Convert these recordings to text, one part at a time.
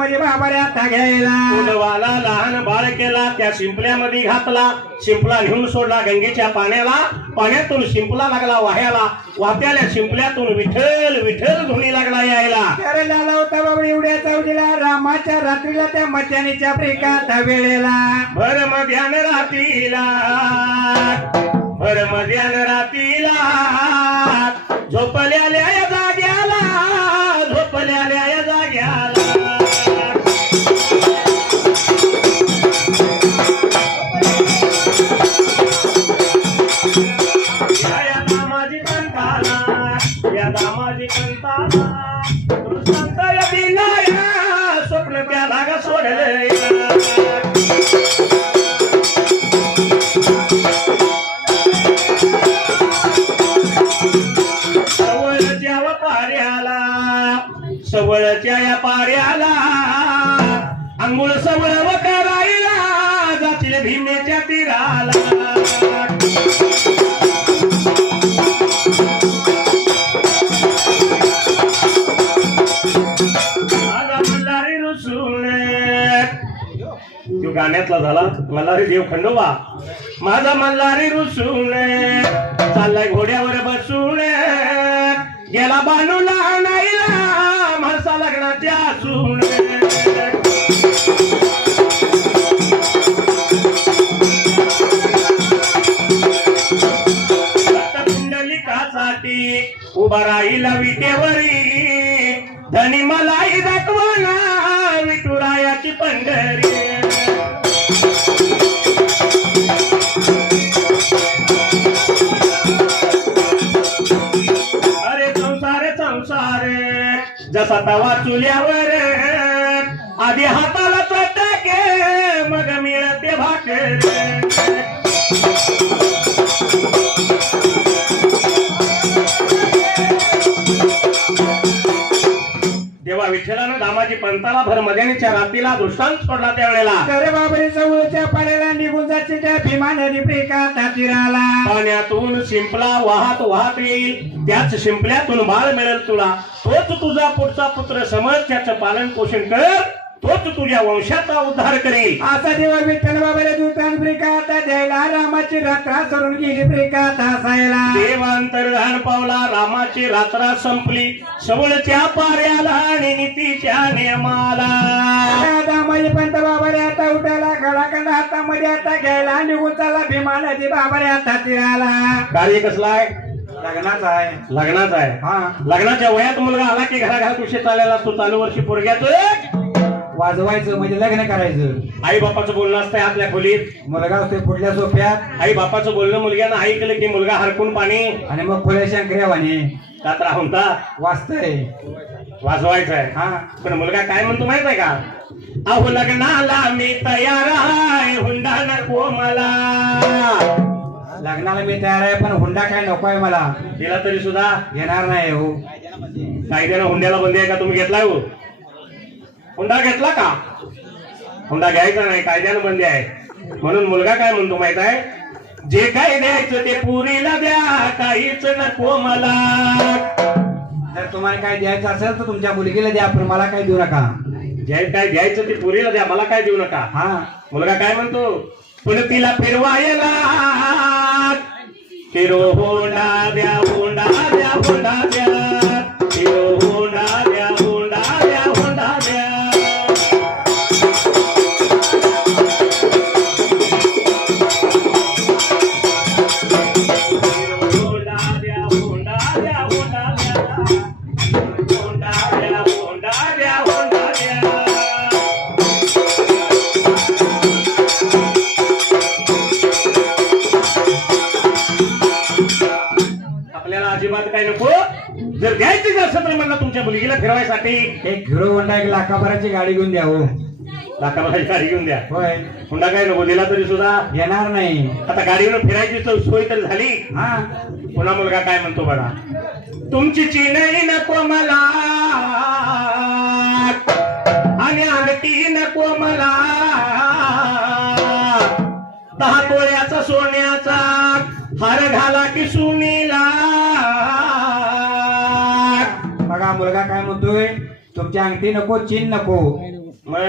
रामाची बाबारे आता घ्यायला कुलवाला लहान बाळ केला त्या शिंपल्यामध्ये घातला शिंपला नेऊन सोडला गंगेच्या पाण्याला पाण्यातून शिंपला लागला वाह्याला वाहत्याला शिंपल्यातून विठ्ठल विठ्ठल धुनी लागला यायला अरे लाला होता बाबा एवढ्या चौजीला रामाच्या रात्रीला त्या मध्यानीच्या प्रेकात वेळेला भर मध्यान रात्रीला भर मध्यान रात्रीला झोपल्याल्या या जाग्याला झोपल्याल्या या जाग्याला या दामाजी कंताला या दामाजी कंताला संत बिनाया स्वप्न त्या धागा सोडले सवळच्या या पाऱ्याला अंघोळ सवळ व करायला जातील भीमेच्या तीराला माझा मल्हारी रुसून तो गाण्यातला झाला मल्हारी देव खंडोबा माझा मल्हारी रुसून चाललाय घोड्यावर बसून गेला बानूला नाहीला माणसा लग्नाच्या सून कुंडलिकासाठी उभा राहिला विटेवरी धनी मलाही दाखवना विठुरायाची पंढरी जसा तवा चुल्यावर आधी हाताला चटके मग मिळते भाकर देवा विठ्ठलानं दामाजी पंताला भर मध्यानीच्या रात्रीला दृष्टांत सोडला त्यावेळेला अरे बाबरे जवळच्या पाण्याला निघून जाते त्या भीमा नदी प्रेकात तीराला पाण्यातून शिंपला वाहत वाहत येईल त्याच शिंपल्यातून बाळ मिळेल तुला तोच तुझा पुढचा पुत्र समज त्याचं पालन पोषण कर तोच तुझ्या वंशाचा उद्धार करेल असा देवा विठ्ठल बाबाला दूतान प्रेकात द्यायला रामाची रात्र सरून गेली प्रेकात असायला देवांतर्धान पावला रामाची रात्र संपली सवळच्या पाऱ्याला आणि नीतीच्या नियमाला दामाजी पंत बाबारे आता उठाला खडाखंड हातामध्ये आता घ्यायला निघून चालला भीमा नदी बाबारे आता तीराला कार्य कसला आहे लग्नाचा आहे लग्नाचा आहे हा लग्नाच्या वयात मुलगा आला की घराघरात विषय चाललेला असतो चालू वर्षी पोरग्याचं वाजवायचं म्हणजे लग्न करायचं आई बापाचं बोलणं असतंय आपल्या खोलीत मुलगा असते पुढल्या सोफ्यात आई बापाचं बोलणं मुलग्यानं ऐकलं की मुलगा हरकून पाणी आणि मग खुल्या शंकरेवाने त्यात राहून का वाचतय वाजवायचं आहे हा पण मुलगा काय म्हणतो माहित आहे का अहो लग्नाला मी तयार आहे हुंडा नको मला लग्नाला मी तयार आहे पण हुंडा काय नको आहे मला दिला तरी सुद्धा घेणार नाही हो कायद्यानं हुंड्याला बंदी आहे का तुम्ही घेतलाय हो हुंडा घेतला का हुंडा घ्यायचा नाही कायद्यानं बंदी आहे म्हणून मुलगा काय म्हणतो माहित आहे जे काय द्यायचं ते पुरीला द्या काहीच नको मला जर तुम्हाला काय द्यायचं असेल तर तुमच्या मुलगीला द्या पण मला काय देऊ नका जे काय द्यायचं ते पुरीला द्या मला काय देऊ नका हा मुलगा काय म्हणतो पण तिला फिरवायला फिरो होंडा द्या होंडा द्या होंडा द्या फिरो होंडा द्या होंडा द्या होंडा द्या काय नको जर द्यायची असेल तर म्हणलं तुमच्या मुलगीला फिरवायसाठी एक हिरो होंडा 1 लाखाभराची गाडी घेऊन द्या हो लाखाभराची गाडी घेऊन द्या होय हुंडा काय नको दिला तरी सुद्धा येणार नाही आता गाडीवर फिरायची सोय तर झाली हा पुन्हा मुलगा काय म्हणतो बघा तुमची चिनई नको मला आणि अंगठी नको मला 10 तोळ्याचा सोन्याचा हार घाला की सुनीला बघा मुलगा काय म्हणतोय तुमची अंगठी नको चीन नको मग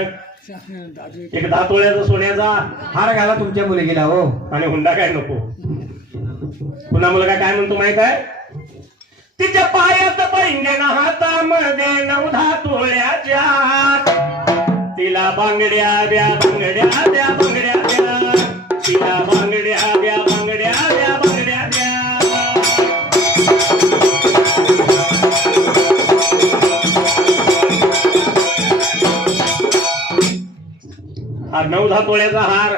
एक 10 तोळ्याचा सोन्याचा हार घाला तुमच्या मुलगीला हो. आणि हुंडा काय नको. पुन्हा मुलगा काय म्हणतो माहित आहे, तिच्या पायात पैंजण हातामध्ये 9-10 तोळ्याच्या, तिला बांगड्या द्या बांगड्या द्या बांगड्या द्या, तिला बांगड्या द्या बांगड्या द्या बांगड्या द्या. हा 9-10 तोळ्याचा हार,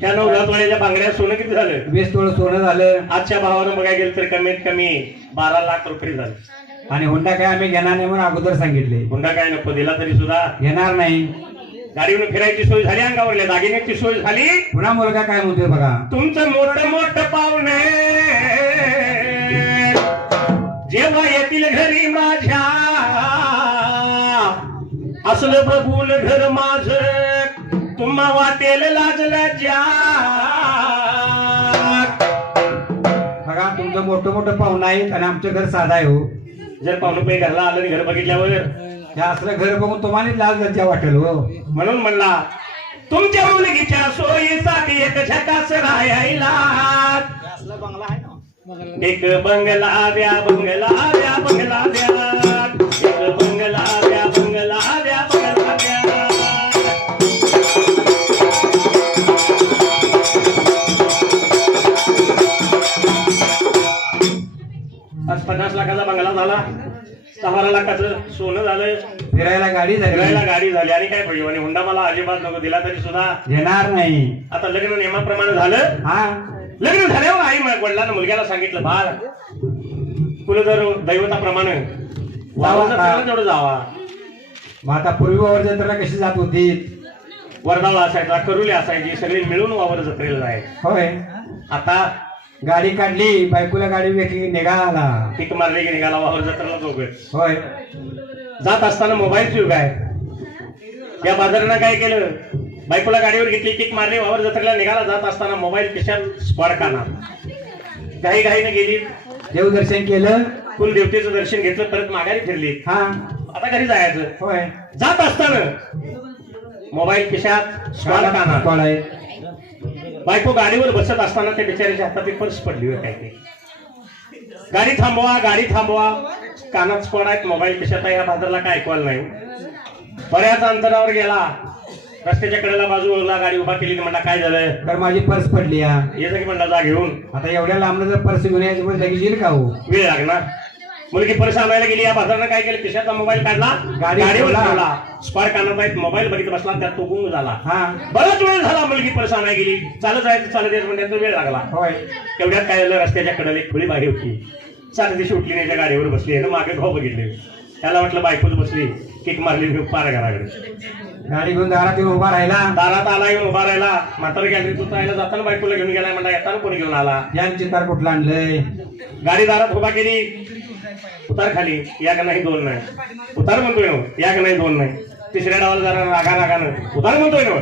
त्या 9-10 तोळ्याच्या बांगड्या सोनं किती झालं? 20 तोळ सोनं झालं. आजच्या भावानं बघायला गेलं तर कमीत कमी 12 लाख रुपये झाले. आणि हुंडा काय आम्ही घेणार नाही म्हणून अगोदर सांगितले. हुंडा काय नको, दिला तरी सुद्धा घेणार नाही. गाडीवर फिरायची सोय झाली, अंगावरल्या दागिन्याची सोय झाली. पुन्हा मुलगा काय म्हणतोय बघा, तुमचं मोठं मोठं पाहुणे जेव्हा येतील घरी माझ्या, असलं बघून घर माझ तुम्हा वाटेल लाजला ज्या. बघा तुमचं मोठं मोठं पाहुणं आहेत आणि आमचं घर साधा आहे हो. जर पाहुणं पे घरला आलं आणि घर बघितल्यावर हे असलं घर बघून तुम्हाला लाज लज्जा वाटेल हो. म्हणून म्हणला तुमच्या मुलगीच्या सोयीसाठी एक झकास राहायला, एक बंगला द्या बंगला द्या बंगला द्या, एक बंगला द्या बंगला द्या बंगला द्या. आज 50 लाखाचा बंगला झाला, 6 लाखाचं सोनं झालं, फिरायला गाडी झाली, फिरायला गाडी झाली. आणि काय पाहिजे, आणि हुंडा मला अजिबात नको, दिला तरी सुद्धा घेणार नाही. आता लग्न नियमाप्रमाणे झालं. हा लग्न झाल्यावर आई वडिलांना मुलग्याला सांगितलं, बाळ तुला जर दैवताप्रमाणे वावरचं तेवढं जावा. मग आता पूर्वी वावर जत्रेला कशी जात होती, वरदाळ असायचा, करुली असायची, सगळी मिळून वावर जत्रेला जायचं. होय. आता गाडी काढली, बायकोला गाडी वेगळी निघाला, किक मारली की निघाला वावर जत्रेला दोघंच. होय. जात असताना मोबाईलची युग आहे. या बाजारानं काय केलं, बायकोला गाडीवर घेतली, किक मारली, वावर जत्रेला निघाला. जात असताना मोबाईल खिशात स्पॉट काना, घाई घाईने गेली, देवदर्शन केलं, कुलदेवतेचं दर्शन घेतलं, परत माघारी फिरली. हा आता घरी जायचं. होय. जात असताना मोबाईल खिशात स्पॉट काना, कॉल आहे. बायको गाडीवर बसत असताना त्या बिचाऱ्याच्या हातात एक पर्स पडली होती. काय ते गाडी थांबवा गाडी थांबवा, कानात स्पॉट आहेत, मोबाईल खिशात आहे. या बाजारला काय ऐकवायला नाही. बऱ्याच अंतरावर गेला, रस्त्याच्या कडेला बाजूला गाडी उभा केली. म्हणला काय झालं, तर माझी पर्स पडली. येतं की म्हणला जा घेऊन. आता एवढ्या लांबनं जर पर्स घेऊन यायचं म्हणजे लगेच येईल का हो, वेळ लागणार. मुलगी पर्स आणायला गेली, या बाजारानं काय केलं, खिशाचा मोबाईल काढला, गाडीवर ठेवला, स्पॉट कानात आहेत, मोबाईल बघित बसला, त्यात तो गुंग झाला. हा बराच वेळ झाला, मुलगी पर्स आणायला गेली, चालत जायचं चालत यायचं म्हणजे वेळ लागला. होय. तेवढ्यात काय झालं, रस्त्याच्या कडेला एक खुली बाई होती, सात दिवशी उठली नाही, त्या गाडीवर बसली आहे, मागे भाऊ बघितले. त्याला म्हटलं बायकोच बसली, किक मारली, घेऊन पार घराकडे. गाडी घेऊन दारात येऊन उभा राहिला, दारात आला, येऊन उभा राहिला. म्हातारा गॅलरीत उतरायला जाताना बायकोला घेऊन गेलाय, म्हणला येताना कोणी घेऊन आला. यांची तार कुठला आणलंय. गाडी दारात उभा केली, उतार खाली, या का नाही 2 नाही, उतार म्हणतोय ना, या का नाही 2 नाही. तिसऱ्या डावाला जरा रागानं उतार म्हणतोय ना.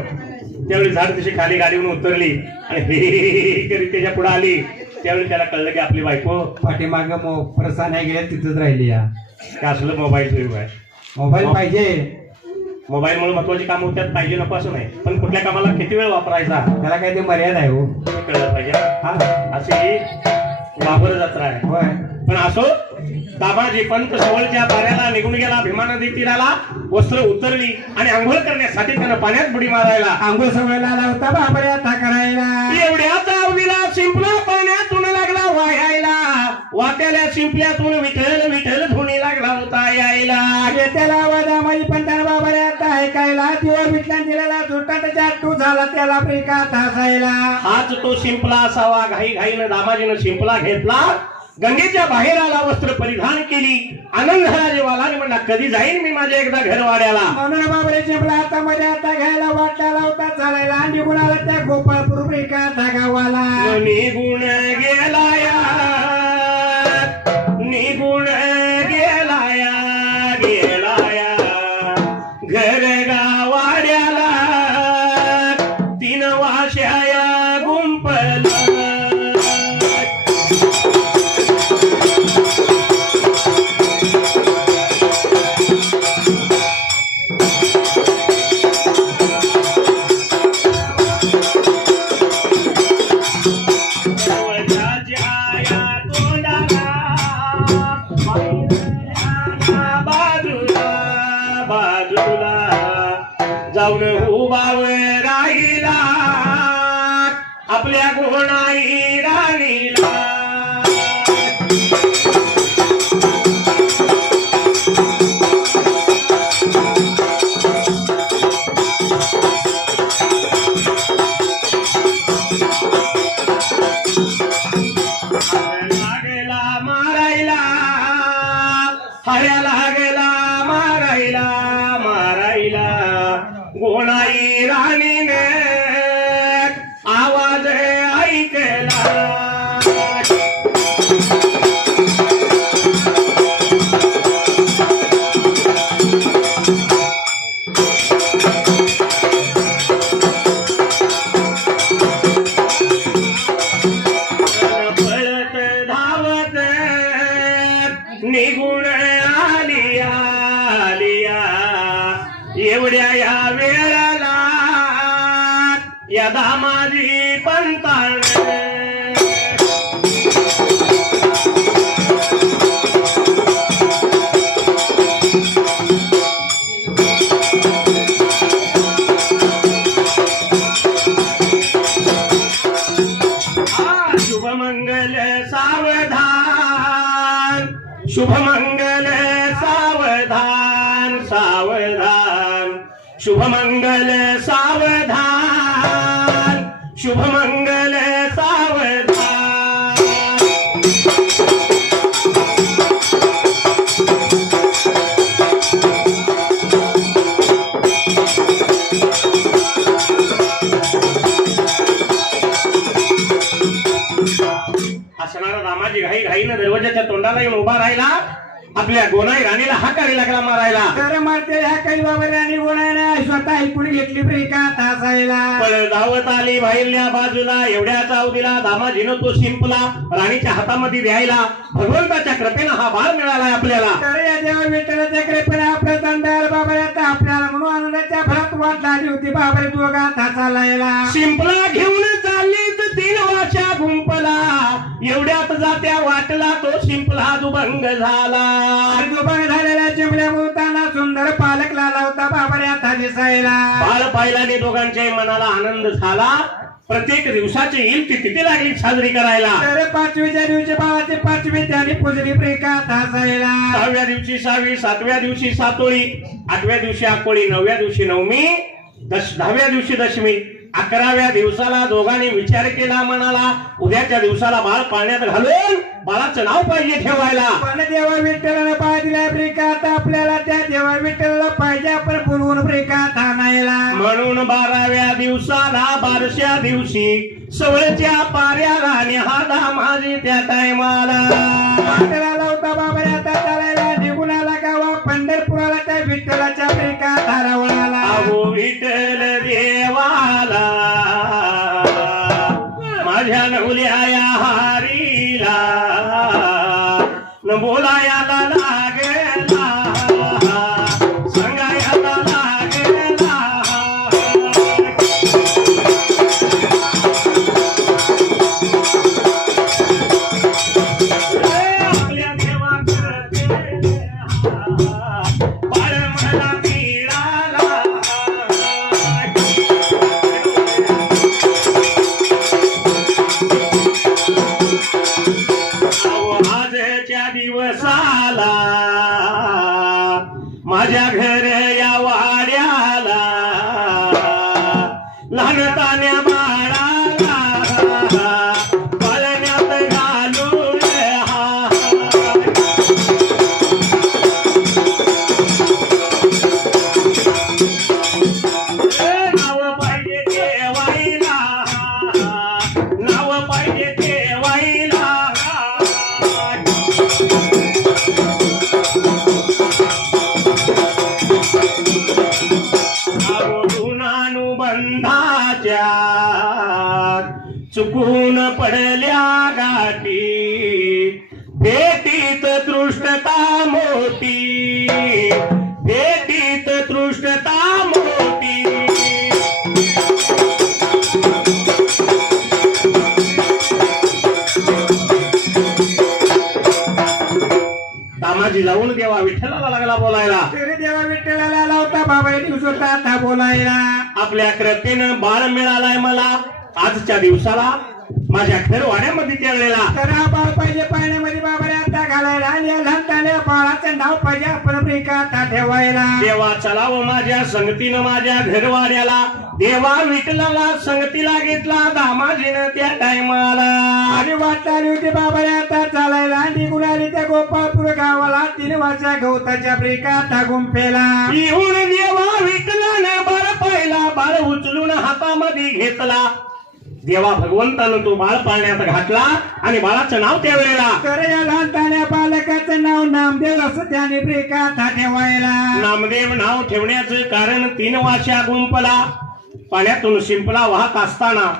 त्यावेळी झाड तशी खाली गाडीवरून उतरली आणि हे करीत त्याच्या पुढे आली. त्यावेळी त्याला कळलं की आपली बायको पाठीमाग प्रसा नाही गेल्या तिथंच राहिली. या असलं मोबाईल युग आहे. मोबाईल पाहिजे, मोबाईलमुळे महत्वाची कामं होत्यात, पाहिजे नको असं नाही, पण कुठल्या कामाला किती वेळ वापरायचा त्याला काही ते मर्यादा आहे हो. हे कळलं पाहिजे. हा अशी वापर जत्रा आहे. होय. पण असो, दामाजी पंत सवळच्या पाऱ्याला निघून गेला, भीमा नदी तीराला, वस्त्र उतरली आणि आंघोळ करण्यासाठी त्यानं पाण्यात बुडी मारायला. आंघोळ सवयला आला होता बाबऱ्या आता करायला. एवढ्या चावडीला शिंपला पाण्यातून लागला वाहायला, वाट्याला शिंपल्यातून विठ्ठल विठ्ठल धुणी लागला होता यायला. त्याला दामाजी पंताना बाबऱ्या आता ऐकायला, दिवा विठला दिलेला सुटात चाटू झाला, त्याला प्रिकात हसायला. हाच तो शिंपला असावा. घाई घाईनं दामाजीनं शिंपला घेतला, गंगेच्या बाहेर आला, वस्त्र परिधान केली, आनंद झाला जीवाला. आणि म्हणला कधी जाईन मी माझ्या एकदा घर वाड्याला. म्हणून बाबरे चिपला आता मध्ये आता घ्यायला वाटला होता चालायला, निघून आला त्या गोपाळपूर प्रिकात गावाला. निघून गेलाया निघून गेलाया गेलाया घर गावाड्याला, 3 वाशाया गुंपला. जाऊन उभाव राहिला आपल्या गोणाई राणीला. लागला मारायला हऱ्या लागला मारायला मारायला गोणाई राणीने आवाज ऐकला. पळत धावत निघून आलिया आलिया एवढ्या या वेळाला या दामाजी पंताळ. शुभमंगल सावधान शुभमंगल सावधान सावधान शुभमंगल सावधान शुभमंगल सावधान. असणारा दामाजी घाई घाईनं दरवाजाच्या तोंडाला येऊन उभा राहिला. आपल्या गोनाई राणीला हाकारी लागला मारायला. तर मारते ह्या काही बाबा आणि गोणाने स्वतः ऐकून घेतली प्रिका तासायला. पण धावत आली बाहेरल्या बाजूला एवढ्या चावदीला दामाजीनं तो शिंपला राणीच्या हातामध्ये द्यायला. भगवंताच्या कृपेनं हा बाळ मिळालाय आपल्याला. तर या देवा विठ्ठलाच्या कृपेने आपल्या तंदार बाबा आता आपल्याला म्हणून आनंदाच्या भरात वाट लागली होती. बाबा दोघा तासाला शिंपला घेऊन चालली तर 3 वर्षा गुंपला एवढ्यात जात्या वाटला तो शिंपला दुभंग झाला. दुभंग झालेल्या चिमल्या मुलताना सुंदर पालक लाला होता बाबा आता दिसायला. बाळ पाहिल्याने दोघांच्याही मनाला आनंद झाला. प्रत्येक दिवसाची येईल ती तिथे लागली साजरी करायला. तर 5वीच्या दिवशी बाबाची 5वी त्याने पुजली प्रिका तासायला. 6व्या दिवशी 6वी 7व्या दिवशी सातोळी 8व्या दिवशी आकोळी 9व्या दिवशी नवमी 10व्या दिवशी दशमी 11व्या दिवसाला दोघांनी विचार केला मनाला उद्याच्या दिवसाला बाळ पाण्यात घालून बाळाचं नाव पाहिजे ठेवायला. पण देवा विठ्ठलानं पाय दिलाय प्रिका आता आपल्याला त्या देवा विठ्ठलाला पाहिजे आपण बोलवून प्रिका थानायला. म्हणून 12व्या दिवसाला 12श्या दिवशी सवळच्या पाऱ्याला निहादा माझी त्या टायमाला. विठ्ठलाला होता बाबा आता चालायला निघून आला गावा पंढरपुराला त्या विठ्ठलाच्या प्रिका धारावळाला. अहो विठ्ठल देवाला माझ्या नवल्या या हारीला न बोलायाला लागला सांगायला लागला. आपल्या देवाकडे बाळ मला मिळाला. आजच्या दिवसाला माझ्या घर या वाड्याला लहानतान्या बाळाला पाळण्यात घालून नाव पाहिजे ठेवायला नाव पाहिजे ठेवायला. अनुबंधाच्या चुकून पडल्या गाठी भेटीत तृष्टता मोठी भेटीत तृष्टता मोठी. दामाजी जाऊन देवा विठ्ठलाला लागला बोलायला. तरी देवा विठ्ठलाला आला होता बाबा दिवस आता बोलायला. आपल्या कृपेनं बाळ मिळालाय मला आजच्या दिवसाला माझ्या घरवाड्यामध्ये त्यावेळेला. तर हा बाळ पाहिजे पाण्यामध्ये बाबा आता घालायला आणि या लहानताल्या बाळाचं नाव पाहिजे आपण आता ठेवायला. देवा चलाव माझ्या संगतीनं माझ्या घरवाड्याला. देवा विठलाला संगतीला घेतला दामाजीनं त्या टायमाला. आणि वाट आली होती बाबा आता चालायला. निघून आली त्या गोपाळपूर गावाला 3 वाजता गवताच्या ब्रेकात गुंफेला. येऊन देवा विठलानं बाळ पाहिला. बाळ उचलून हातामध्ये घेतला. देवा भगवंतानं तो बाळ पाळण्यात घातला आणि बाळाचं नाव त्यावेळेला. तर या लहानताल्या बालकाचं नाव नामदेव असं त्याने ब्रेकात ठेवायला. नामदेव नाव ठेवण्याचं कारण 3 वाशा गुंपला. पाण्यातून शिंपला वाहत असताना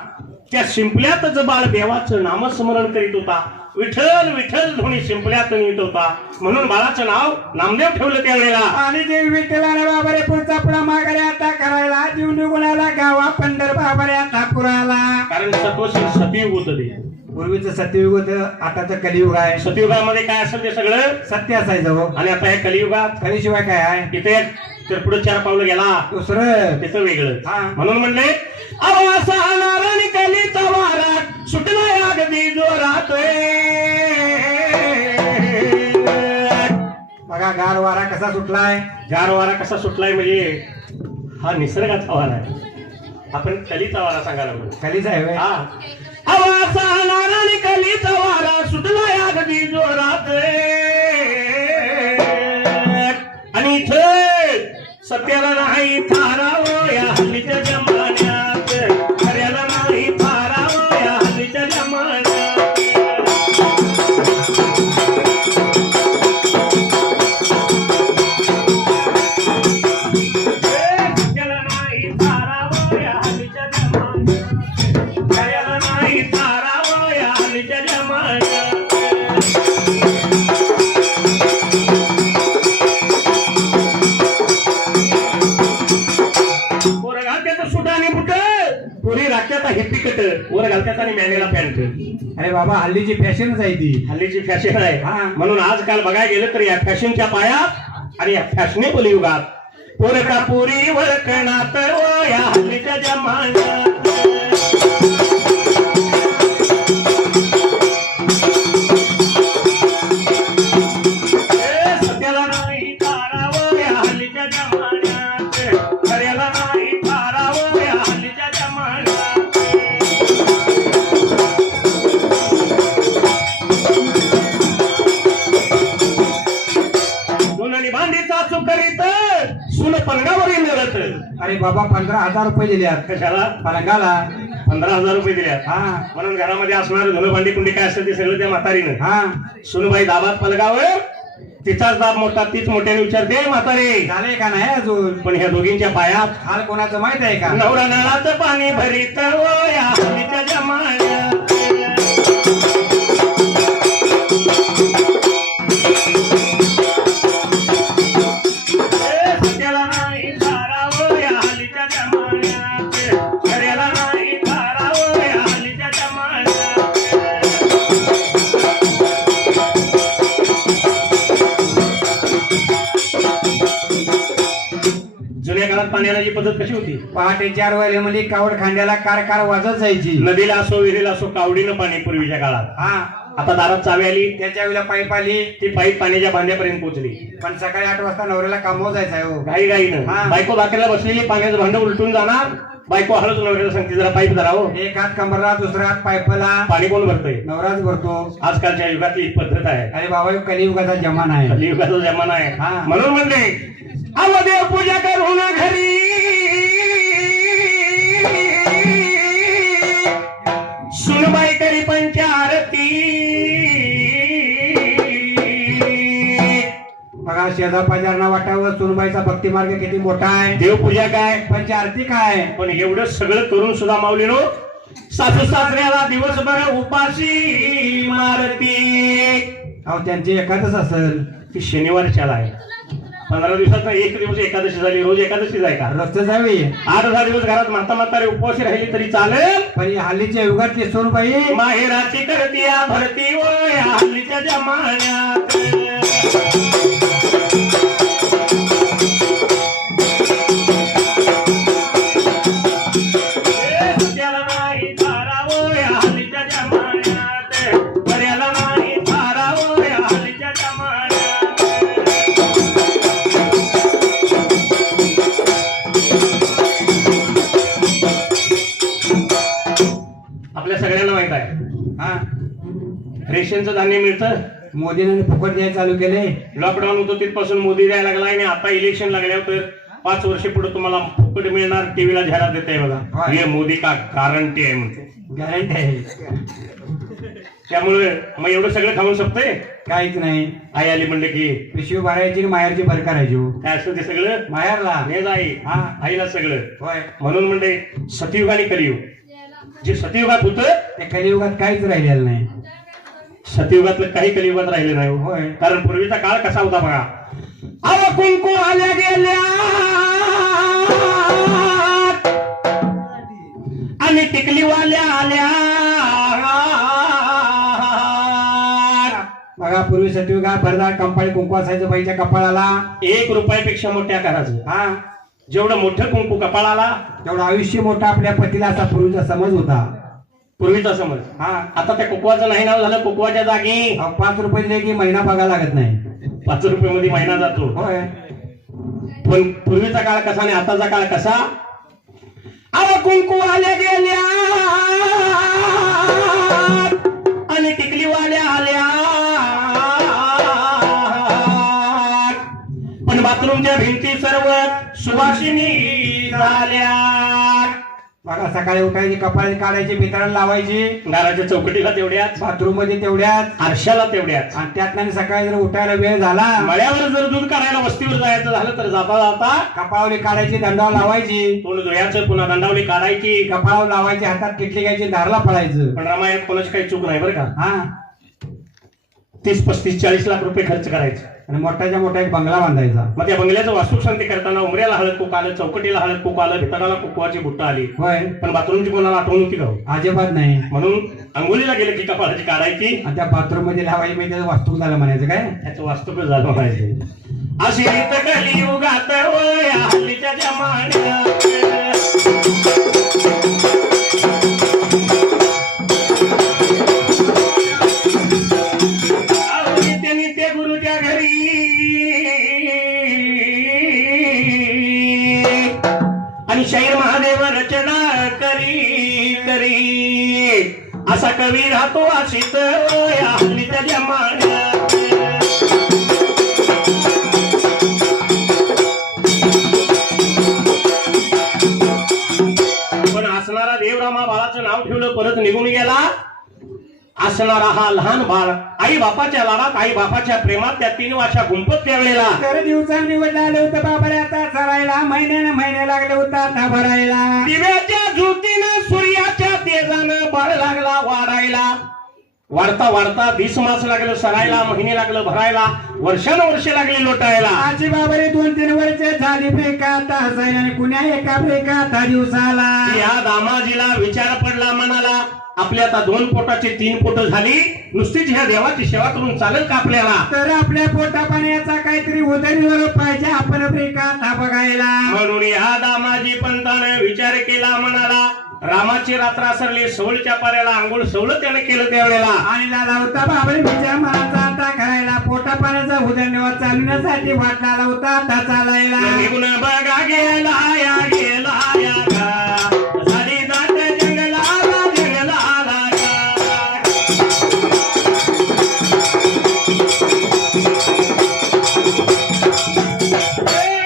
त्या शिंपल्यातच बाळ देवाचं नामस्मरण करीत होता. विठ्ठल विठ्ठल ध्वनी शिंपल्यात येत होता. म्हणून बाळाचं नाव नामदेव ठेवलं त्यावेळेला. आणि देव विठ्ठलाने बाबारे पुढचा पुढा माघारे आता करायला. जीव निघून आला गावा पंढर बाबारे आता पुराला. कारण सत्वशील सतयुग होतं ते. पूर्वीचं सत्ययुग होतं, आताचं कलियुग आहे. सतयुगामध्ये काय असेल ते सगळं सत्य असायचं हो. आणि आता या कलियुगात कलिशिवाय काय आहे? इथे तर पुढे 4 पावलं गेला दुसरं त्याचं वेगळं. हा. म्हणून म्हणले आवासा नारायण कलीचा वारा सुटला अगदी जोरात. बघा गार वारा कसा सुटलाय. गार वारा कसा सुटलाय म्हणजे हा निसर्गाचा वारा आहे. आपण कलीचा वारा सांगायला लागलो. कलीच आहे होय. हा आवासा नारायण कलीचा वारा सुटला अगदी जोरात. आणि इथे सत्याला नाही थारावं या हल्लीच्या जमान्यात. खऱ्याला नाही थारावं या हल्लीच्या जमान्यात. सत्याला नाही थारावं या हल्लीच्या जमान्यात. खऱ्याला नाही थारावं या हल्लीच्या जमान्यात. पुरी राख्याचा हे पिकट वर घालतात आणि मॅनेला पॅन्ट. अरे बाबा हल्लीची फॅशनच आहे ती. हल्लीची फॅशन आहे. हा. म्हणून आजकाल बघायला गेलं तर या फॅशनच्या पायात आणि या फॅशनेबल युगात पोर का पुरी वळखणात व या हल्लीच्या जमान्यात. सत्याला नाही तारावं या हल्लीच्या जमान्यात. खऱ्याला नाही तारावं या हल्लीच्या जमान्यात. दोन्ही भांडीचा चुकरीत सुन पलंगावर मिळत. अरे बाबा 15,000 रुपये दिल्यात कशाला? पलंगाला. 15,000 रुपये दिल्यात. हा म्हणून घरामध्ये असणार धुणं भांडी कुंडी काय असेल ते सगळं त्या म्हातारीनं. हा सुनबाई दाबात पलगावर तिचाच दाब मोठा तीच मोठ्याने विचारते म्हातारी झाले का नाही अजून. पण ह्या दोघींच्या पायात हाल कोणाचं माहित आहे का. नवरा नळाचं पाणी भरीत व या हल्लीच्या जमान्यात. सत्याला नाही तारावं या हल्लीच्या जमान्यात. खऱ्याला नाही तारावं या हल्लीच्या जमान्यात. जुन्या काळात पाण्याची पद्धत कशी होती? पहाटे 4 वाजल्यामध्ये कावड खांद्याला कार कार वाजत जायची. नदीला असो विहिरीला असो कावडीनं पाणी पूर्वीच्या काळात. हा आता दारात चावी आली त्याच्या वेळेला पाईप आली. ती पाईप पाण्याच्या बांध्यापर्यंत पोहोचली. पण सकाळी 8 वाजता नवऱ्याला कामावर जायचं आहे हो. घाई घाईनं हा. बायको बाकरीला बसलेली पाण्याचं भांड उलटून जाणार. बायको हळूच नवऱ्याला सांगते जरा पाईप धरावं. एक हात कमरला दुसरा हात पाईपला. पाणी कोण भरतंय? नवराच भरतो. आजकालच्या युगातली ही पद्धत आहे. अरे बाबा ह्यो कलियुगाचा जमाना आहे. कलियुगाचा जमाना आहे. हा. म्हणून म्हणले देव पूजा करून घरी सुनबाई करी पंचारती. बघा शेजार पाजारना वाटावं सुनबाईचा भक्ती मार्ग किती मोठा आहे. देवपूजा काय पंच आरती काय. पण एवढं सगळं करून सुद्धा माऊलीनो सासू सासऱ्याला दिवसभर उपाशी मारती. अहो त्यांची एखादच असेल. ती शनिवारच्याला आहे. 15 दिवसात 1 दिवस एकादशी झाली. रोज एकादशी जाय का? रस्ते जावी. 8-10 दिवस घरात माता म्हातारे उपवासी राहिली तरी चालेल. पण या हल्लीच्या युगातली सोनबाई माहेराची करती या भरती व या हल्लीच्या जमान्यात. हा रेशनचं धान्य मिळतं. मोदीने फुकट द्यायला चालू केले. लॉकडाऊन होतो तिथपासून मोदी द्यायला लागलाय आणि आता इलेक्शन लागल्यावर तर 5 वर्ष पुढे तुम्हाला फुकट मिळणार. टीव्हीला जाहिरात देते बघा, होय. हे मोदी का गॅरंटी आहे म्हणते. गॅरंटी आहे. त्यामुळे मग एवढं सगळं खाऊन शकतोय. काहीच नाही. आई आली म्हणले की पिशवी भरायची आणि माहेरची भर करायची. काय असतं ते सगळं माहेरला हेच आई. हा. आईला सगळं. होय. म्हणून म्हणते सतयुग आणि कलियुग. जे सतयुगात होतं ते कलियुगात काहीच राहिलेलं नाही. सतयुगातलं काही कलियुगात राहिलं नाही. होय. कारण पूर्वीचा काळ कसा होता बघा. अव कुंकू आल्या गेल्या आणि टिकलीवाल्या आल्या. बघा पूर्वी सतयुगा भरदार कंपाळी कुंकू असायचं बाईच्या कपाळाला. 1 रुपयापेक्षा मोठ्या आकाराचं. हा जेवढं मोठं कुंकू कपाळाला तेवढं आयुष्य मोठं आपल्या पतीला असा पूर्वीचा समज होता. पूर्वीचा समज. हा आता त्या कुकवाचं नाही नाव झालं. कुकवाच्या जागी 5 रुपये दिले की महिना बघा लागत नाही. 5 रुपये मध्ये महिना जातो. होय. पण पूर्वीचा काळ कसा आणि आताचा काळ कसा. अव कुंकू आल्या गेल्या आणि टिकलीवाल्या आल्या. पण बाथरूमच्या भिंती सर्व सुवासिनी झाल्या. बघा सकाळी उठायची कपाळी काढायची भितराला लावायची. घराच्या चौकटीला तेवढ्याच, बाथरूम मध्ये तेवढ्याच आरशाला तेवढ्याच. आणि त्यातनं सकाळी जर उठायला वेळ झाला मळ्यावर जर दूध काढायला वस्तीवर जायचं झालं तर जाता जाता कपाळावली काढायची दंडावर लावायची. तोंड धुयाचं पुन्हा दंडावली काढायची. कपाळावर लावायची हातात किटली घ्यायची दारला पडायचं. पण रामायणात कोणाची काही चूक नाही बरं का. हा 30, 35, 40 लाख रुपये खर्च करायचे. आणि मोठ्याच्या मोठा एक बंगला बांधायचा. मग त्या बंगल्याचं वास्तुशांती करताना उमऱ्याला हळद कुक आलं, चौकटीला हळद कुक आलं, भितराला कुकवाची बुट्ट आली. होय. पण बाथरूमची कोणाला आठवण होती का हो? अजिबात नाही. म्हणून अंघोलीला गेलं की कपाळाची काढायची. आणि त्या बाथरूम मध्ये लावायची म्हणजे त्याचं वास्तू झालं म्हणायचं काय. त्याचं वास्तव्य झालं म्हणायचं. अशी रीत कलियुगात होय हल्लीच्या जमान्यात. नित्य गुरुच्या घरी आणि शाहीर महादेव रचना करी करी असा कवी राहतो आशित या हल्लीच्या जमान्यात. पण असणारा देवरामा बाळाचं नाव ठेवलं, परत निघून गेला. असणारा हा लहान बाळ आई बापाच्या लाडात, आई बापाच्या प्रेमात त्या 3 वर्षा गुंपत त्यावेळेला. तर दिवसांनी झालं होतं बाबा आता चरायला. महिने लागले होता आता भरायला. दिव्याच्या ज्योतीनं सूर्याच्या तेजानं बाळ लागला वाढायला. वाढता वाढता 20 मास लागलं सरायला, महिने लागलं भरायला, वर्षानुवर्षे लागली लोटायला. आजी बाबारे 2-3 वर्ष झाली ब्रेकात हसायला आणि कुण्या एका ब्रेकात दिवसाला. या दामाजीला विचार पडला मनाला, आपल्या आता 2 पोटाची 3 पोट झाली, नुसतीच ह्या देवाची सेवा करून चालेल का आपल्याला. तर आपल्या पोटा पाण्याचा काहीतरी उदरनिर्वाह पाहिजे आपण ब्रेकात बघायला. म्हणून या दामाजी पंताने विचार केला मनाला. रामाची रात्र सरली सवळच्या पाऱ्याला, आंघोळ सवळ त्याने केलं त्यावेळेला. आणि झाला होता बाबरे विचार मनाचा आता करायला. पोटा पाण्याचा उदरनिर्वाह चालवण्यासाठी वाट लागला होता आता चालायला. निघून बघा गेला या गेला या गा, झाली दाट जंगलाला जंगलाला गा.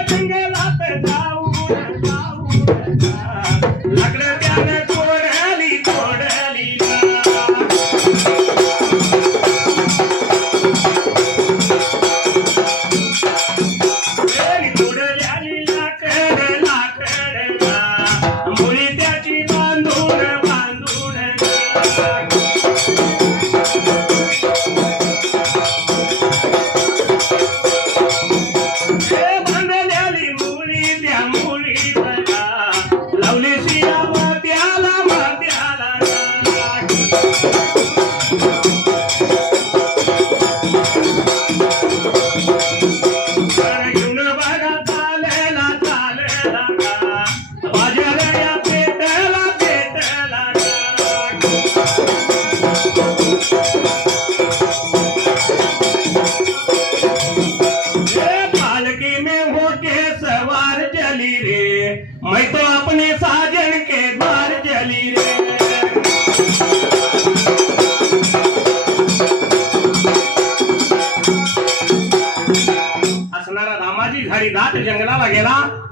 जंगलात जाऊन जाऊन लाकडं त्यानं तोडली तोडली गा. तोडल्याली लाकड लाकड गा, मुली त्याची बांधून बांधून गा. बांधल्याली मुली त्या मुली गा, लावली शिराव त्याला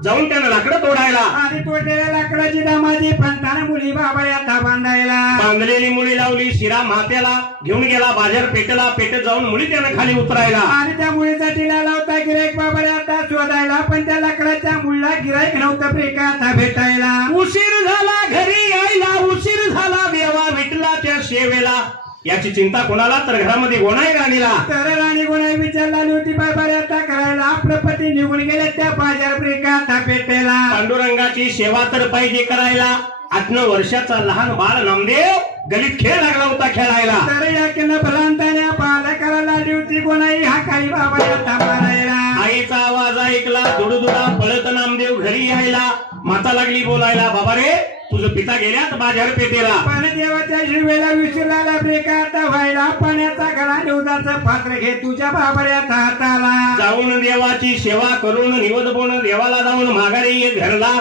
जाऊन त्यानं लाकडं तोडायला. आणि तोडलेल्या लाकडाची दामाची पंताना मुली बाबा आता बांधायला. बांधलेली मुली लावली शिरा म्हात्याला, घेऊन गेला बाजार पेटला, पेटत जाऊन मुली त्यानं खाली उतरायला. आणि त्या मुलीसाठी लावता गिराईक बाबा आता शोधायला, पण त्या लाकडाच्या मुलीला गिराईक नव्हतं प्रेका आता भेटायला. उशीर झाला घरी यायला, उशीर झाला देवा विठलाच्या सेवेला. याची चिंता कोणाला, तर घरामध्ये गोणाई राणीला. तर राणी गुणाई विचार लागली होती बाबा आता करायला. आपलं पती निघून गेले त्या बाजार प्रेका आता भेटायला. पांडुरंगाची सेवा तर पाहिजे करायला. 8-9 वर्षाचा लहान बाळ नामदेव गलीत खेळ लागला होता खेळायला. तर या किल्ला भलांताने पाला करायला आली होती गुणाई हा काही बाबा आता मारायला. आईचा आवाज ऐकला, दुडुदुडा पळत नामदेव घरी यायला. माता लागली बोलायला, बाबा रे तुझं पिता गेल्यात बाजार पेटेला. पण देवाच्या शिवेला विसरला ब्रेका आता व्हायला. पाण्याचा गळा निवदाचं पात्र घे तुझ्या बाबऱ्याचा हाताला. जाऊन देवाची सेवा करून निवद बोन देवाला जाऊन माघारी ये घरला.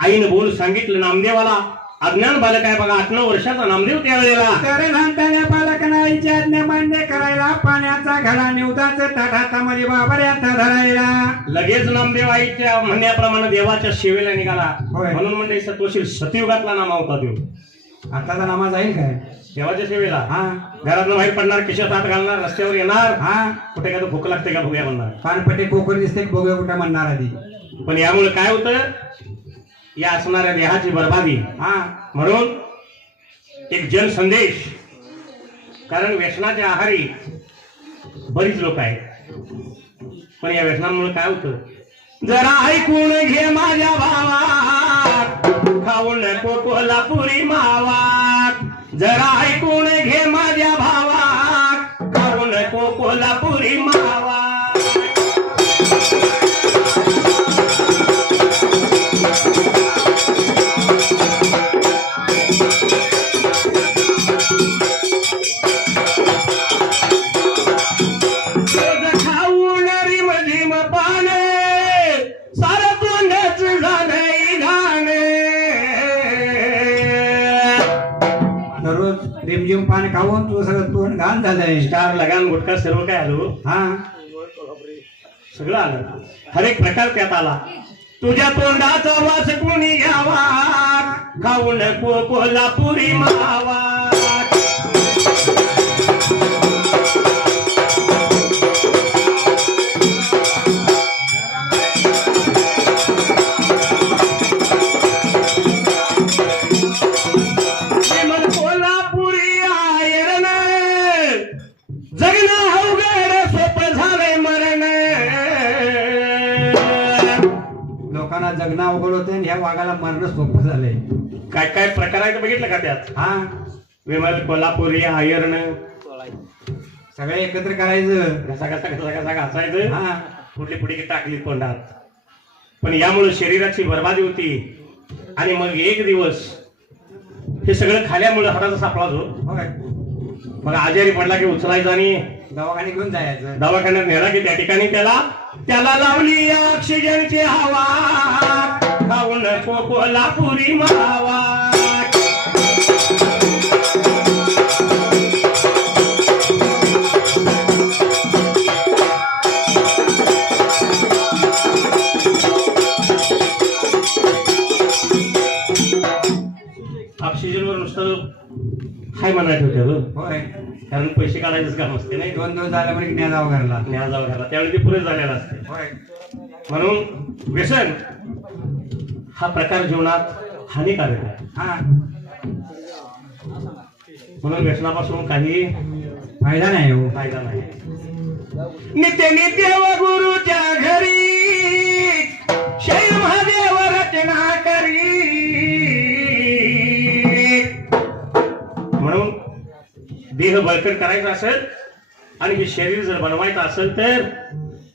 आईनं बोल सांगितलं नामदेवाला. अज्ञान बालक आहे बघा, 8-9 वर्षाचा नामदेव त्यावेळेला. तर लहानताने बालकांना आईची आज्ञा मान्य करायला. पाण्याचा घडा निवदाचं ताटामध्ये बाबऱ्याचा धरायला. लगेच नामदेव आईच्या म्हणण्याप्रमाणे देवाच्या सेवेला निघाला. होय. म्हणून म्हणजे सत्वशील सतयुगातला नामा होता देव. आताचा नामा जाईल काय? देवाच्या सेवेला हा घरातून बाहेर पडणार, खिशात हात घालणार, रस्त्यावर येणार. हा कुठे का भूक लागते का बघूया म्हणणार. पानपट्टी कोकण दिसते बघूया कुठे म्हणणार आधी. पण यामुळे काय होतं, या असणाऱ्या देहाची बर्बादी. हा म्हणून एक जन संदेश, कारण व्यसनाच्या आहारी बरीच लोक आहेत. पण या व्यसनामुळे काय होतं, जरा ऐकून घे माझ्या भावा, खाऊ नको कोल्हापुरी मावा. जरा ऐकून घे माझ्या भावा, खाऊ नको कोल्हापुरी मावा. रिमझिम पान खाऊन तू सगळं तोंड घाण झालंय. स्टार लगान गुटखा सर्व काय आलो, हा सगळं आलं. हर एक प्रकार त्यात आला. तुझ्या तोंडाचा वास कोणी घ्यावा, खाऊ नको कोल्हापुरी मावा. लोकांना जगणं अवघड होते आणि ह्या वाघाला मरणं सोपं झालंय. काय काय प्रकार आहे बघितलं का त्यात. हा विमल कोल्हापुरी आयर्न सगळे एकत्र करायचं, घसा घसा घसा घसा घासायचं. हा कुठली पुढे टाकली तोंडात. पण यामुळे शरीराची बर्बादी होती. आणि मग एक दिवस हे सगळं खाल्यामुळे हाताचा सापळा जो होय. मग आजारी पडला की उचलायचा आणि दवाखाने घेऊन जायचं. दवाखान्यात नेला की त्या ठिकाणी त्याला लावली ऑक्सिजनची हवा, खाऊ नको कोल्हापुरी मावा. ऑक्सिजनवर नुसतं हाय म्हणायचं होतं, होय. कारण पैसे काढायचं काम असते नाही. 2 दिवस झाले म्हणजे न्या जावं घरला. न्याय जावं घरला, त्यावेळी ते पुरे झालेलं असते. होय. म्हणून व्यसन हा प्रकार जीवनात हानिकारक आहे. हा म्हणून व्यसनापासून काही फायदा नाही हो. फायदा नाही. नित्य नित्य व गुरुच्या घरी शैव महादेव रचना करी. म्हणून देह बळकट करायचा असेल आणि हे शरीर जर बनवायचं असेल तर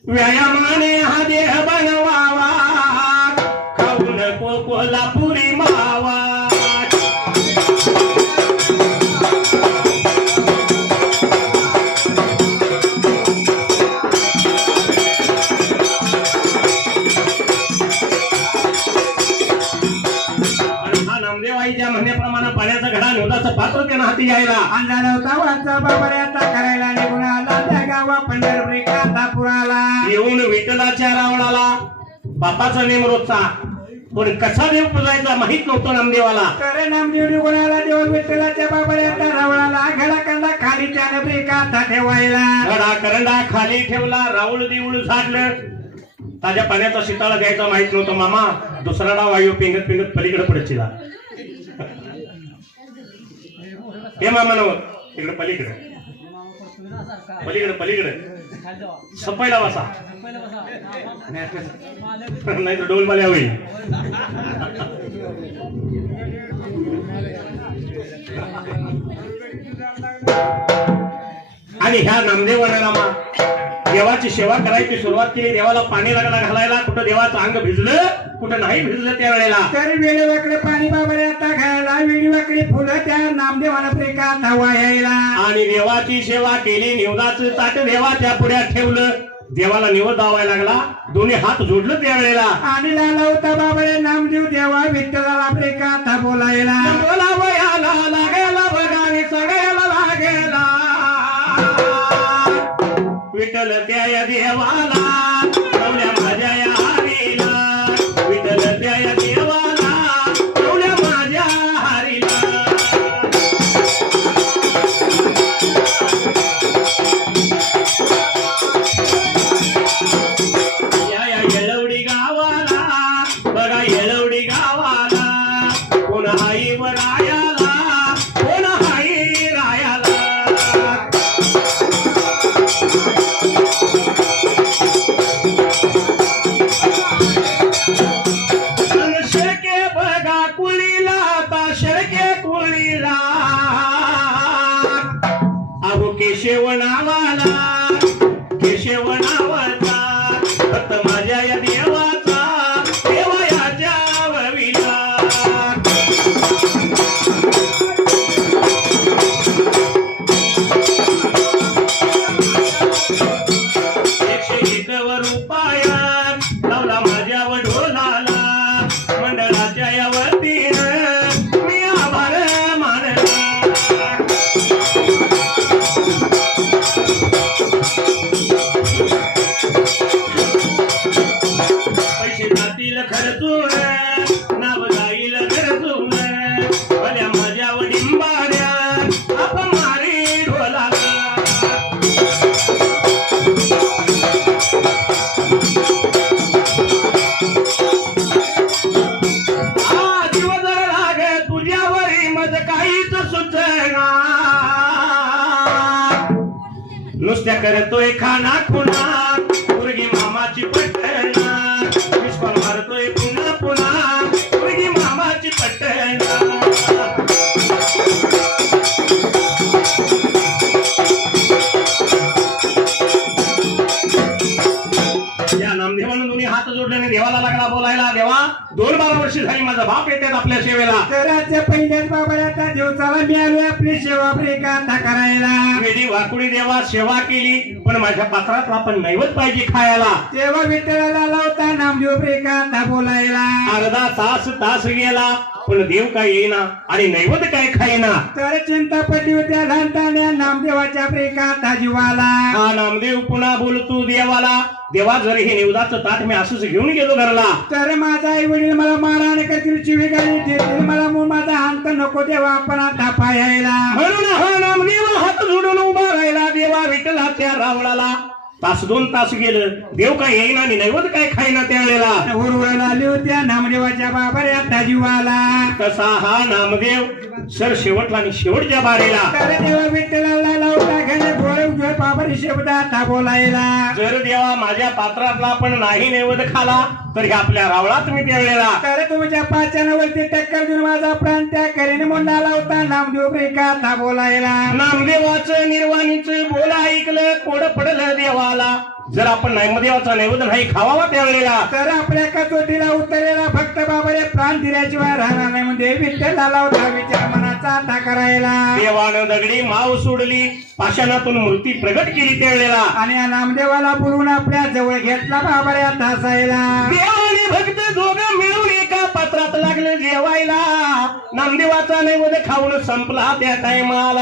व्यायामाने हा देह बनवावा, खाऊ नको कोल्हापुरी मावा. नामदेवाईच्या म्हणण्याप्रमाणे पाण्याचा घडा निवदाचं पात्र त्यांना हाती यायला. अंधारा होता वाचा बाबऱ्याचा करायला निघून आला त्या गावा पंढरपुरी कातापुराला. येऊन विठ्ठलाच्या रावणाला बापाचा नेम रोजचा, पण कसा देव पुजायचा माहित नव्हतं नामदेवाला. तर नामदेव निघून देव विठ्ठलाच्या बाबऱ्याचा रावळाला घडाकंडा खाली त्यानं ब्रेकात ठेवायला. घडा करंडा खाली ठेवला, राऊळ देऊळ झाडलं. ताज्या पाण्याचा शिताळा द्यायचा माहित नव्हतं. मामा दुसरा डाव वायू पिंगत पिंगत पलीकडे पडचिला. हे मामा नव तिकडे पलीकडे पलीकडे पलीकडे सपायला बसा, नाही तर डोल माल्या होईल. आणि ह्या नामदेवाला देवाची सेवा करायची सुरुवात केली. देवाला पाणी लागला घालायला. कुठं देवाचं अंग भिजलं, कुठं नाही भिजलं त्या वेळेला. तर वेळेवाकडे पाणी बाबऱ्यात घ्यायला, वेळेवाकडे फुलं त्या नामदेवाला ब्रेकात वायायला. आणि देवाची सेवा केली. निवदाचं ताट देवाच्या पुढ्यात ठेवलं. देवाला निवद दावायला लागला. दोन्ही हात जोडलं त्या वेळेला. आणि लाला होता बाबरे नामदेव देवा विठ्ठलाला ब्रेकात बोलायला. बोलावयाला लागायला बघाने सगळ्याला लागेला. विठ्ठल त्या देवाला कवल्या माझ्या या हरीला. विठ्ठल त्या देवाला कवल्या माझ्या हरीला. या येळवडी गावाला बघा, येळवडी गावाला कोण हाई रायाला, कोण हाई रायाला. शेळके बघा कुळीला, आता शेळके कुळीला. अहो केशव नावाला, केशव नावाचा फक्त माझ्या या देवाचा, देवयाच्या वविला. 101 रुपयात लावला माझ्या वडोलाला. मंडळाच्या या वतीनं मी आभार मानला. पैसे जातील खर्चून, नाव जाईल गरजून. भल्या माझ्या वडिंबाऱ्या आप मारी ढोलाला. जीव जर लाग तुझ्यावरी मज काहीच सुचना. नुसत्या करतोय खाना खुना, मुर्गी मामाची पटना. विश्वाल मारतोय पुन्हा पुन्हा, मुर्गी मामाची पटना. या नामदेवानं दोन्ही हात जोडल्याने देवाला लागला बोलायला. देवा 12 वर्ष झाली माझा बाप येतात आपल्या सेवेला. तर आजच्या पहिल्याच बाबऱ्याचा दिवसाला मी आलोय आपली सेवा ब्रेकात करायला. वेडी वाकुडी देवा सेवा केली, पण माझ्या पात्रात आपण नैवत पाहिजे खायला. तेव्हा विठ्ठलाला लावता नामदेव ब्रेकात बोलायला. अर्धा तास गेला, पण देव काय येईना आणि नैवत काय खाईना. तर चिंता पडली होत्या लहानताण्या नामदेवाच्या ब्रेकात जीवाला. हा नामदेव पुन्हा बोलतो देवाला. देवा जर हे निवदाचं ताट मी असंच घेऊन गेलो घरला, तर माझा आई वडील मला मारहाण करतील, शिवीगाळी देतील मला. मग माझा अंत नको देवा आपण आता पायायला. म्हणून हा नामदेव हात जोडून उभा राहिला. देवा विठ्ठलाच्या रावळाला. 1-2 तास गेलं, देव काय येईना आणि नैवत काय खाईना त्या वेळेला. उरवळ आली होत्या नामदेवाच्या बाबऱ्यात जीवाला. तसा हा नामदेव सर शेवटला आणि शेवटच्या बारेला. तर देवा विठ्ठलाला लावता घाले गोळ उजळ बाबरी शब्दात बोलायला. जर देवा माझ्या पात्रातला आपण नाही नैवत खाला, तर हे आपल्या रावळात मी त्या वेळेला. तर तुमच्या पाचनावरती टक्कर देऊन माझा प्राण त्या करीने मुंडा लावता नामदेव ब्रेकात बोलायला. नामदेवाचं निर्वाणीचं बोला ऐकलं, कोड पडलं देवाला. जर आपण नामदेवाचा नैवेद्य नाही खावावा त्या वेळेला, तर आपल्या कसोटीला उतरलेला भक्त बाबारे प्राण दिल्याशिवाय राहणार नाही. म्हणजे विठ्ठलाला होता विचार मनाचा आता करायला. देवानं दगडी माव सोडली, पाषाणातून मूर्ती प्रगट केली त्या वेळेला. आणि या नामदेवाला बोलून आपल्या जवळ घेतला बाबऱ्यात हसायला. देव आणि भक्त दोघं मिळून एका पात्रात लागले जेवायला. नामदेवाचा नैवेद्य खाऊन संपला त्या टायमाला.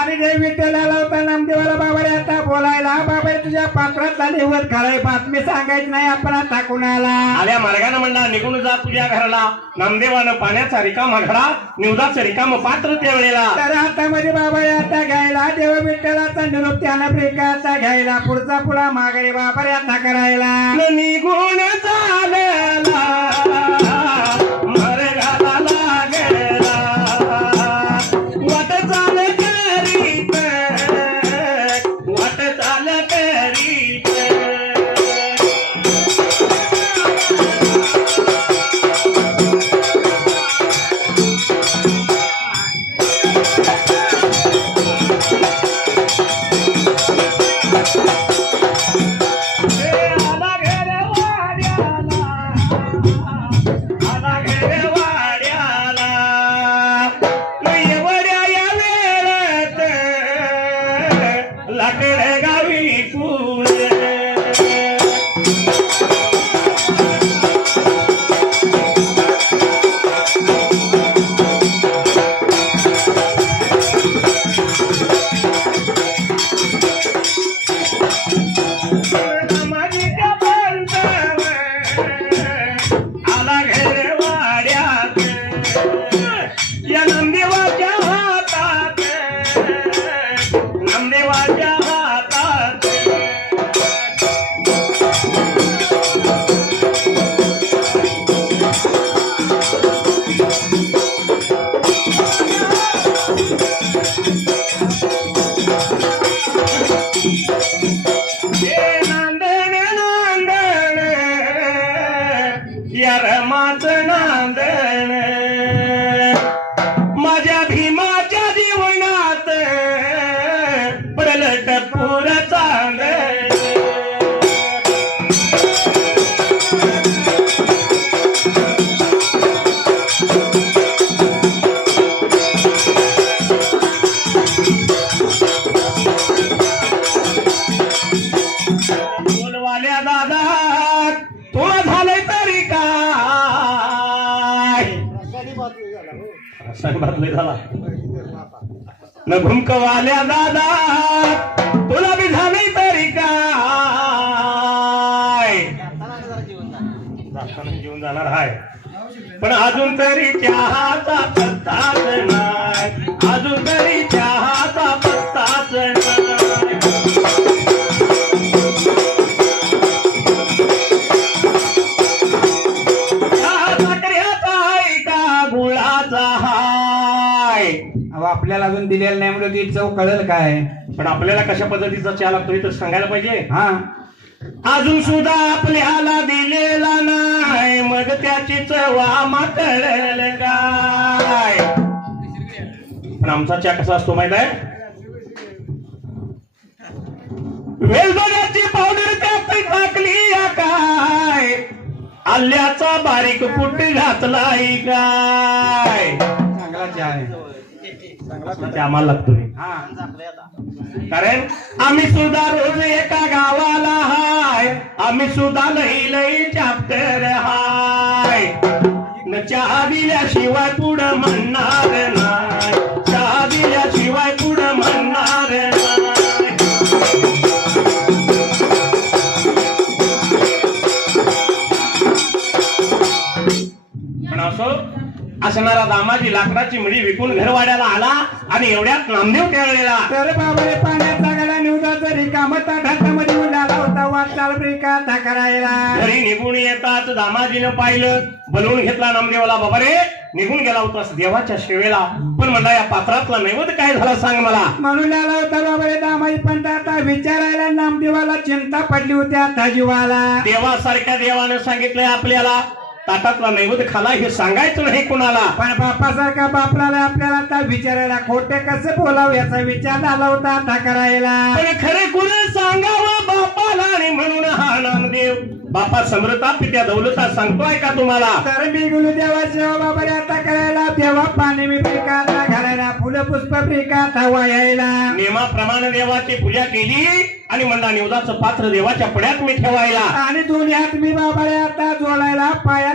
आणि जे विठ्ठलाला होता नामदेवाला बाबा रे आता बोलायला, बाबा रे तुझ्या पात्रातला निवड खराय बातमी सांगायची नाही आपण आता कुणाला. आल्या मार्गानं म्हणला निघून जा तुझ्या घराला. नामदेवानं पाण्याचा रिकामा घडा, निवदाचं रिकाम पात्र त्या वेळेला. तर हातामध्ये बाबा रे आता घ्यायला, देव विठ्ठलाचा निरोप त्यानं ब्रेकाचा घ्यायला, पुढचा पुढा मागे बाबा रे आता करायला. निघून झालेला मार्गाला लागला, वाट चाल करीत, वाट चाल करीत. लाकडे गावी पुणे आला घेरे वाड्यात, या नंदेवाच्या हातात, नंदेवाच्या हातात. नांदण नांदण या रमाचं नांदण, माझ्या भीमाच्या जीवनात पडलं टपूर चांदण. बोलवाल्या दादा तुला झालंय तरी काय, संघातले झाला न भुमकवाल्या दादा तुला बी झालंय तरी काय. जीवन जाणार हाय पण अजून तरी चहाचा पत्ताच नाही, अजून तरी चहाचा पत्ताच नाही. आपल्याला अजून दिलेलं नाही म्हणून ती चव कळेल काय. पण आपल्याला कशा पद्धतीचा चहा लागतोय तर सांगायला पाहिजे. हा अजून सुद्धा आपल्याला दिलेला नाही, मग त्याची चव आम्हा कळेल काय. पण आमचा चहा कसा असतो माहित आहे, वेलदोड्याची पावडर त्यात टाकली या काय, आल्याचा बारीक पुट घातलाय काय. चांगला चहा आहे, ते आम्हाला लागतोय. हा कारण आम्ही सुद्धा रोज एका गावाला हाय, आम्ही सुद्धा लई लई चॅप्टर हाय. न चहा दिल्याशिवाय पुढं म्हणणार नाही, चहा दिल्याशिवाय पुढं म्हणणार नाही. पण असो असणारा दामाजी लाकडाची मिळी विकून घरवाड्याला आला आणि एवढ्यात नामदेव खेळलेला. तर बाबा रे पाण्याचा गला निवदाचा रिकामा ताटामध्ये उडाला होता, वाचाल ब्रेकाचा करायला. घरी निघून येताच दामाजीनं पाहिलं, बोलवून घेतला नामदेवाला. बाबा रे निघून गेला होतास देवाच्या सेवेला, पण म्हणला या पात्रातला नैवेद्य काय झाला सांग मला. म्हणून आला होता बाबा रे दामाजी पंत आता विचारायला. नामदेवाला चिंता पडली होती आता जीवाला. देवासारख्या देवानं सांगितलंय आपल्याला ताटातला नैवेद्य खाला हे सांगायचं नाही कुणाला. पण बापासारखा बापला आपल्याला आता विचारायला, खोटे कसं बोलावं याचा विचार आला होता आता करायला. पण खरे कुणा सांगावं बापाला, आणि म्हणून हा नामदेव बापा समृता पित्या दौलता सांगतोय का तुम्हाला. तर मी गुरु देवाच्या बाबा रे आता करायला, देवा पाणी मी ब्रेकाचा घालायला, फुलं पुष्प ब्रेकाचा वायायला. नियमाप्रमाणे देवाची पूजा केली आणि म्हणला निवदाचं पात्र देवाच्या पुढ्यात मी ठेवायला. आणि दोन्ही हात मी बाबा रे आता जोडायला, पाया